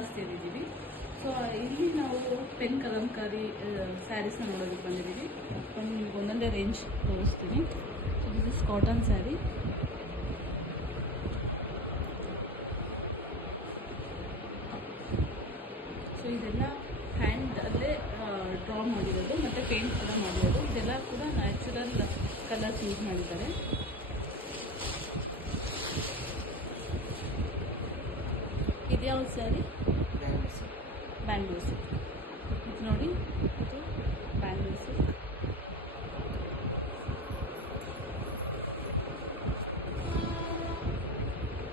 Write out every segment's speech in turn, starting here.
ಶ್ರೀಕಾಳಹಸ್ತಿಯಲ್ಲಿದ್ದೀವಿ. So ಇಲ್ಲಿ ನಾವು pen Kalamkari ಸ್ಯಾರೀಸ್ನ ನೋಡೋದಕ್ಕೆ ಬಂದಿದ್ದೀವಿ. ನಿಮ್ಗೆ ಒಂದೊಂದೇ ರೇಂಜ್ ತೋರಿಸ್ತೀನಿ. So this is cotton sari. So ಇದೆಲ್ಲ ಹ್ಯಾಂಡಲ್ಲೇ ಡ್ರಾ ಮಾಡಿರೋದು ಮತ್ತು ಪೇಂಟ್ ಕೂಡ ಮಾಡಿರೋದು. ಇದೆಲ್ಲ ಕೂಡ ನ್ಯಾಚುರಲ್ ಕಲರ್ಸ್ ಯೂಸ್ ಮಾಡಿದ್ದಾರೆ. ಇದ್ಯಾವ ಸ್ಯಾರಿ? ಬ್ಯಾಂಗ್ಳೂರ್ ಸಿಲ್ಕ್. ಇದು ನೋಡಿ, ಇದು ಬ್ಯಾಂಗ್ಳೂರ್ ಸಿಲ್ಕ್.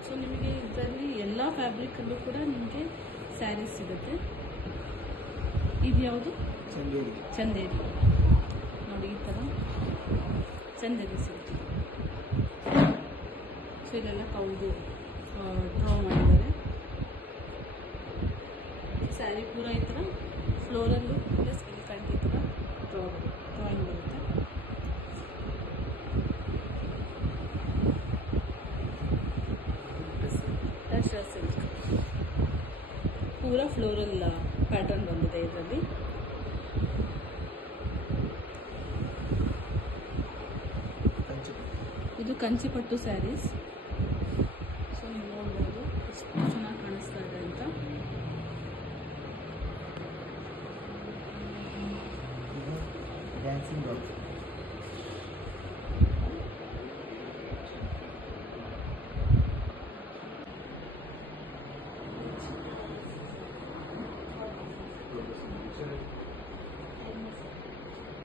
ಸೊ ನಿಮಗೆ ಇದರಲ್ಲಿ ಎಲ್ಲ ಫ್ಯಾಬ್ರಿಕಲ್ಲೂ ಕೂಡ ನಿಮಗೆ ಸ್ಯಾರೀಸ್ ಸಿಗುತ್ತೆ. ಇದು ಯಾವುದು? ಚಂದೇರಿ. ನೋಡಿ ಈ ಥರ ಚಂದೇರಿ ಸಿಲ್ಕ್. ಸೊ ಇದೆಲ್ಲ ಕೌದು ಡ್ರಾ ಮಾಡಿದ್ದಾರೆ. ಸ್ಯಾರಿ ಪೂರ ಈ ಥರ ಫ್ಲೋರಲ್ಲು ಪ್ಲಸ್ ಎಲಿಫೆಂಟ್ ಈ ಥರ ಡ್ರಾಯಿಂಗ್ ಬರುತ್ತೆ. ಟಸರ್ ಸಿಲ್ಕ್ ಪೂರ ಫ್ಲೋರಲ್ ಪ್ಯಾಟರ್ನ್ ಬಂದಿದೆ ಇದರಲ್ಲಿ. ಇದು ಕಂಚಿಪಟ್ಟು ಸ್ಯಾರೀಸ್. ಸೊ ನೀವು ನೋಡ್ಬೋದು ಎಷ್ಟು ಚೆನ್ನಾಗಿ ಕಾಣಿಸ್ತಾ ಇದೆ ಅಂತ. dancing dogs.